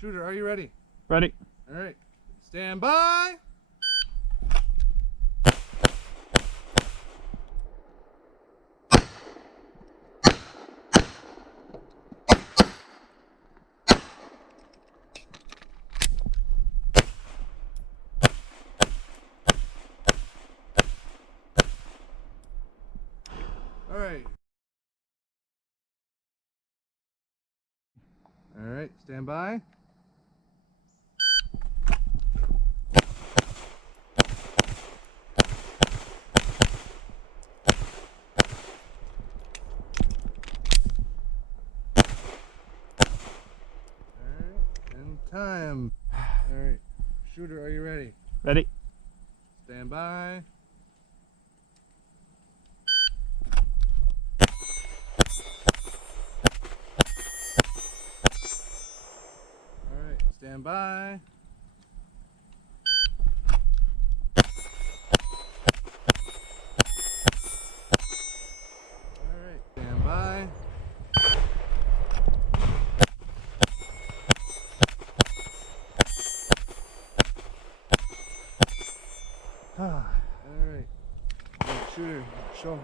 Shooter, are you ready? Ready. All right. Stand by. All right. All right, stand by. All right, and time. All right, shooter, are you ready? Ready. Stand by. All right, stand by. All right, stand by. All right, shooter, show.